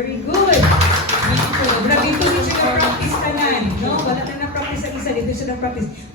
Very good. Grabe ito, dito siya na-practice tanan. No? Wala na na-practice ang isa, dito siya na-practice.